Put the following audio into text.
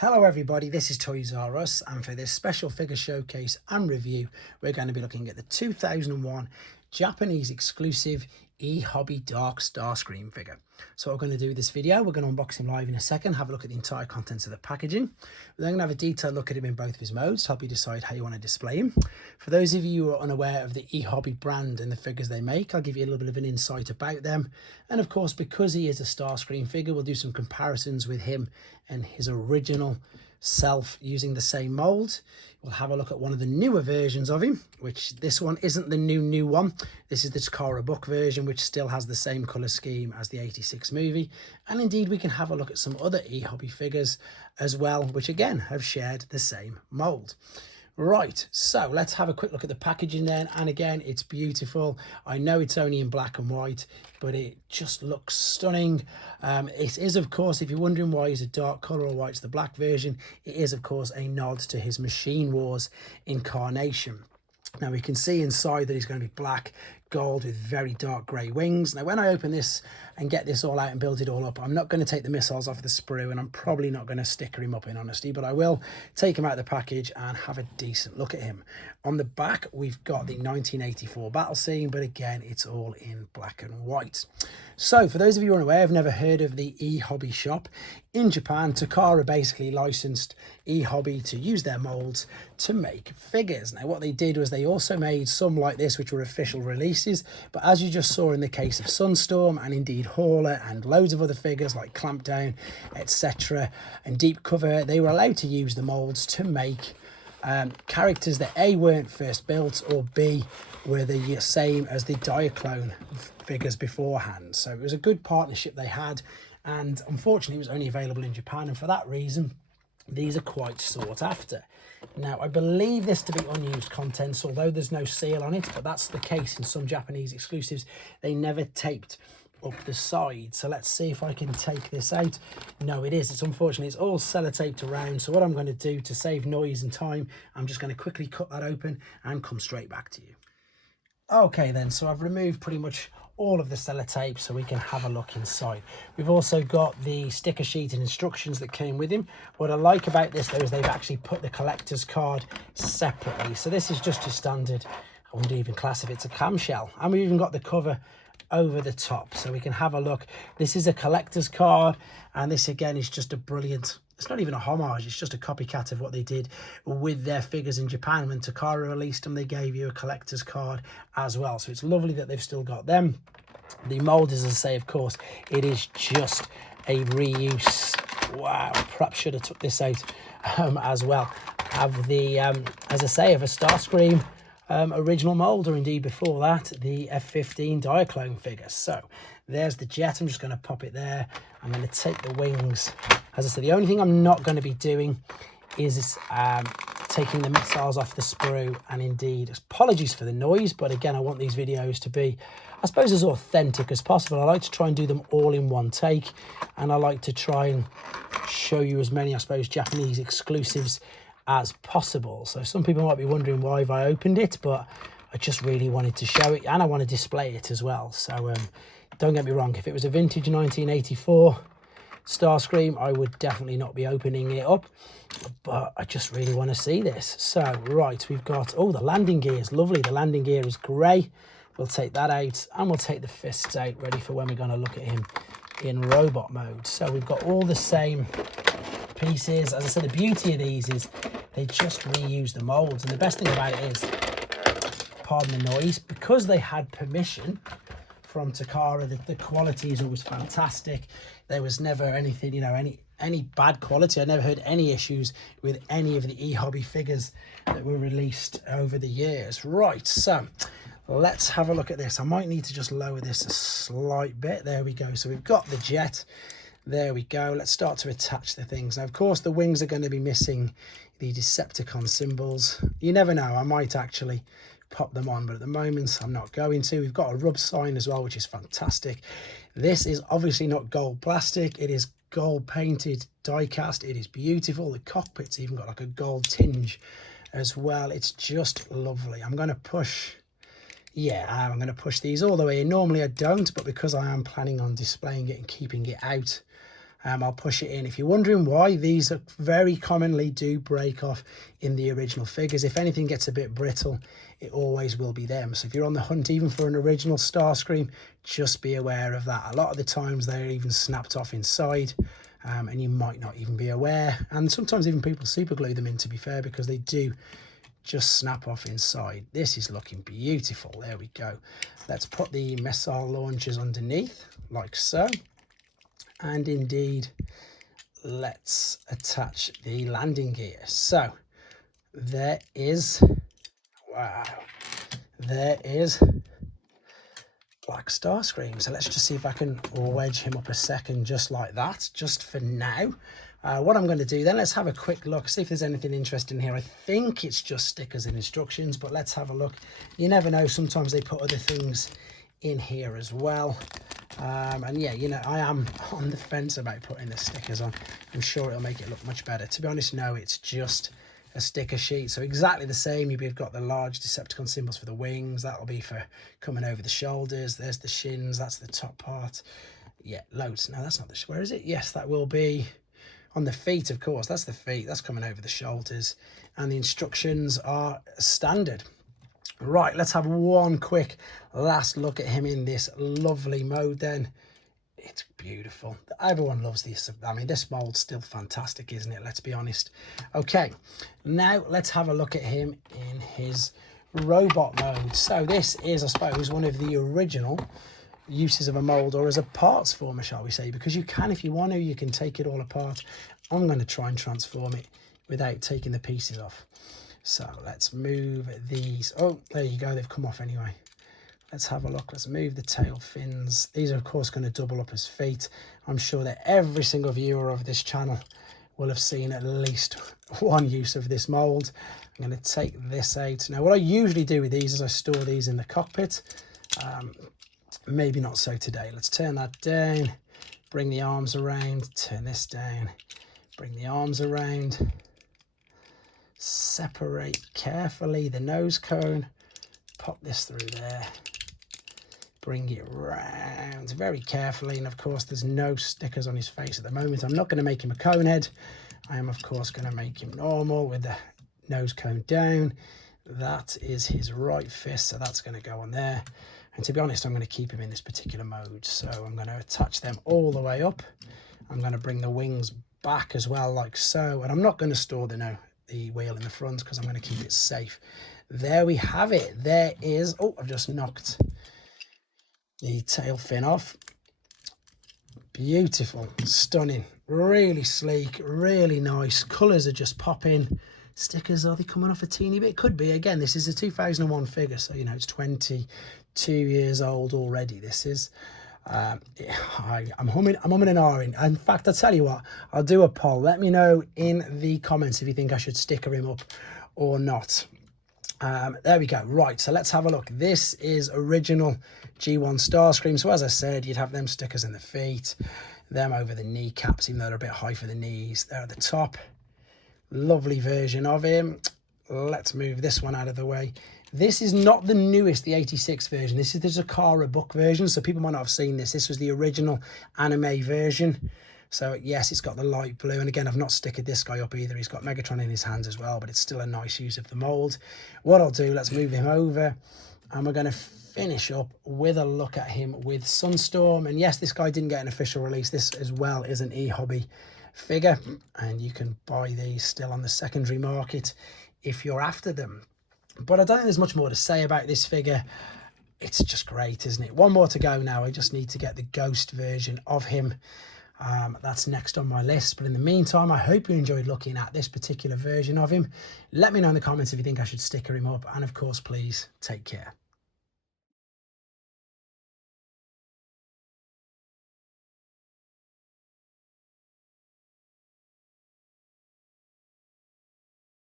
Hello everybody, this is Toys R Us, and for this special figure showcase and review we're going to be looking at the 2001 Japanese exclusive ehobby Dark Starscream figure. So what we're going to do with this video, we're going to unbox him live in a second, have a look at the entire contents of the packaging. We're then going to have a detailed look at him in both of his modes to help you decide how you want to display him. For those of you who are unaware of the ehobby brand and the figures they make, I'll give you a little bit of an insight about them. And of course, because he is a Starscream figure, we'll do some comparisons with him and his original self using the same mold. We'll have a look at one of the newer versions of him, which this one isn't the new one. This is the Takara book version, which still has the same colour scheme as the 86 movie. And indeed, we can have a look at some other ehobby figures as well, which again have shared the same mold. Right, so let's have a quick look at the packaging then. And again, it's beautiful. I know it's only in black and white, but it just looks stunning. It is, of course, if you're wondering why it's a dark colour or why it's the black version, it is, of course, a nod to his Machine Wars incarnation. Now we can see inside that he's going to be black gold with very dark grey wings. Now when I open this and get this all out and build it all up, I'm not going to take the missiles off the sprue, and I'm probably not going to sticker him up in honesty, but I will take him out of the package and have a decent look at him. On the back we've got the 1984 battle scene, but again it's all in black and white. So for those of you who are unaware, I've never heard of the ehobby shop. In Japan, Takara basically licensed ehobby to use their molds to make figures. Now what they did was they also made some like this, which were official releases, but as you just saw in the case of Sunstorm and indeed Hauler and loads of other figures like Clampdown, etc. and Deep Cover, they were allowed to use the molds to make characters that A, weren't first built, or B, were the same as the Diaclone figures beforehand. So it was a good partnership they had, and unfortunately it was only available in Japan, and for that reason these are quite sought after. Now I believe this to be unused contents, although there's no seal on it, but that's the case in some Japanese exclusives. They never taped up the side. So let's see if I can take this out. No, it is. It's unfortunately, it's all sellotaped around. So what I'm going to do to save noise and time, I'm just going to quickly cut that open and come straight back to you. Okay then, so I've removed pretty much all of the sellotape so we can have a look inside. We've also got the sticker sheet and instructions that came with him. What I like about this though is they've actually put the collector's card separately. So this is just your standard, I wouldn't even class if it's a clamshell. And we've even got the cover over the top so we can have a look. This is a collector's card, and this again is just a brilliant, it's not even a homage, it's just a copycat of what they did with their figures in Japan. When Takara released them, they gave you a collector's card as well, so it's lovely that they've still got them. The mold, as I say, of course, it is just a reuse. Wow, perhaps should have took this out as well. Have the as I say, of a Starscream original mold, or indeed before that the F-15 Diaclone figure. So there's the jet. I'm just going to pop it there. I'm going to take the wings. As I said, the only thing I'm not going to be doing is taking the missiles off the sprue, and indeed apologies for the noise, but again I want these videos to be, I suppose, as authentic as possible. I like to try and do them all in one take, and I like to try and show you as many, I suppose, Japanese exclusives as possible. So some people might be wondering why have I opened it, but I just really wanted to show it, and I want to display it as well. So don't get me wrong, if it was a vintage 1984 Starscream, I would definitely not be opening it up, but I just really want to see this. So right, we've got, oh, the landing gear is lovely. The landing gear is grey. We'll take that out, and we'll take the fists out, ready for when we're going to look at him in robot mode. So we've got all the same pieces. As I said, the beauty of these is they just reuse the molds, and the best thing about it is, pardon the noise, because they had permission from Takara, the quality is always fantastic. There was never anything, you know, any bad quality. I never heard any issues with any of the ehobby figures that were released over the years. Right, so let's have a look at this. I might need to just lower this a slight bit. There we go. So we've got the jet. There we go. Let's start to attach the things. Now, of course, the wings are going to be missing the Decepticon symbols. You never know, I might actually pop them on, but at the moment I'm not going to. We've got a rub sign as well, which is fantastic. This is obviously not gold plastic. It is gold painted die cast. It is beautiful. The cockpit's even got like a gold tinge as well. It's just lovely. I'm going to push, yeah, I'm going to push these all the way in. Normally I don't, but because I am planning on displaying it and keeping it out, I'll push it in. If you're wondering why, these are very commonly do break off in the original figures. If anything gets a bit brittle, it always will be them. So if you're on the hunt even for an original Starscream, just be aware of that. A lot of the times they're even snapped off inside, and you might not even be aware. And sometimes even people super glue them in, to be fair, because they do just snap off inside. This is looking beautiful. There we go. Let's put the missile launchers underneath like so. And indeed, let's attach the landing gear. So there is, wow, there is Black Starscream. So let's just see if I can wedge him up a second just like that, just for now. What I'm going to do then, let's have a quick look, see if there's anything interesting here. I think it's just stickers and instructions, but let's have a look. You never know, sometimes they put other things in here as well. And yeah, you know, I am on the fence about putting the stickers on. I'm sure it'll make it look much better. To be honest, no, it's just a sticker sheet. So exactly the same. You've got the large Decepticon symbols for the wings. That'll be for coming over the shoulders. There's the shins. That's the top part. Yeah, loads. No, that's not the... Where is it? Yes, that will be on the feet, of course. That's the feet. That's coming over the shoulders. And the instructions are standard. Right, let's have one quick last look at him in this lovely mode then. It's beautiful. Everyone loves this. I mean, this mold's still fantastic, isn't it? Let's be honest. Okay, now let's have a look at him in his robot mode. So this is, I suppose, one of the original uses of a mold, or as a parts former, shall we say, because you can, if you want to, you can take it all apart. I'm going to try and transform it without taking the pieces off. So let's move these. Oh, there you go. They've come off anyway. Let's have a look. Let's move the tail fins. These are, of course, going to double up as feet. I'm sure that every single viewer of this channel will have seen at least one use of this mold. I'm going to take this out. Now, what I usually do with these is I store these in the cockpit. Maybe not so today. Let's turn that down. Bring the arms around. Turn this down. Bring the arms around. Separate carefully the nose cone, pop this through there, bring it round very carefully, and of course there's no stickers on his face at the moment. I'm not going to make him a cone head. I am of course going to make him normal with the nose cone down. That is his right fist, so that's going to go on there. And to be honest, I'm going to keep him in this particular mode, so I'm going to attach them all the way up. I'm going to bring the wings back as well, like so, and I'm not going to store the wheel in the front because I'm going to keep it safe. There we have it. There is, oh, I've just knocked the tail fin off. Beautiful, stunning, really sleek, really nice. Colours are just popping. Stickers, are they coming off a teeny bit? Could be. Again, this is a 2001 figure, so you know it's 22 years old already. This is I'm humming and ahhing. In fact, I'll tell you what, I'll do a poll. Let me know in the comments if you think I should sticker him up or not. There we go. Right, so let's have a look. This is original G1 Starscream. So as I said, you'd have them stickers in the feet, them over the kneecaps, even though they're a bit high for the knees. They're at the top. Lovely version of him. Let's move this one out of the way. This is not the newest, the 86 version. This is the Zakara book version, so people might not have seen this. This was the original anime version. So yes, it's got the light blue. And again, I've not stickered this guy up either. He's got Megatron in his hands as well, but it's still a nice use of the mold. What I'll do, let's move him over, and we're going to finish up with a look at him with Sunstorm. And yes, this guy didn't get an official release. This as well is an ehobby figure, and you can buy these still on the secondary market if you're after them. But I don't think there's much more to say about this figure. It's just great, isn't it? One more to go now. I just need to get the ghost version of him. That's next on my list. But in the meantime, I hope you enjoyed looking at this particular version of him. Let me know in the comments if you think I should sticker him up. And of course, please take care.